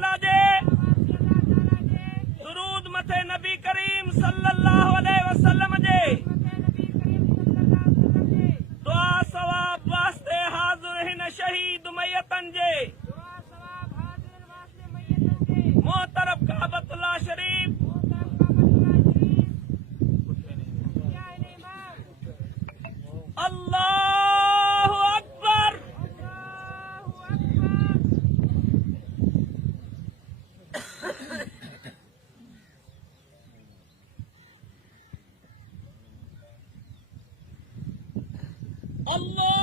ताला जे दुरूद मथे नबी करीम सल्लल्लाहु अलैहि वसल्लम जे दुआ सवाब वास्ते हाज़िर हिन शहीद मैयतन जे मोहतरम काबतुल्लाह शरीफ अल्लाहु अकबर। अल्लाह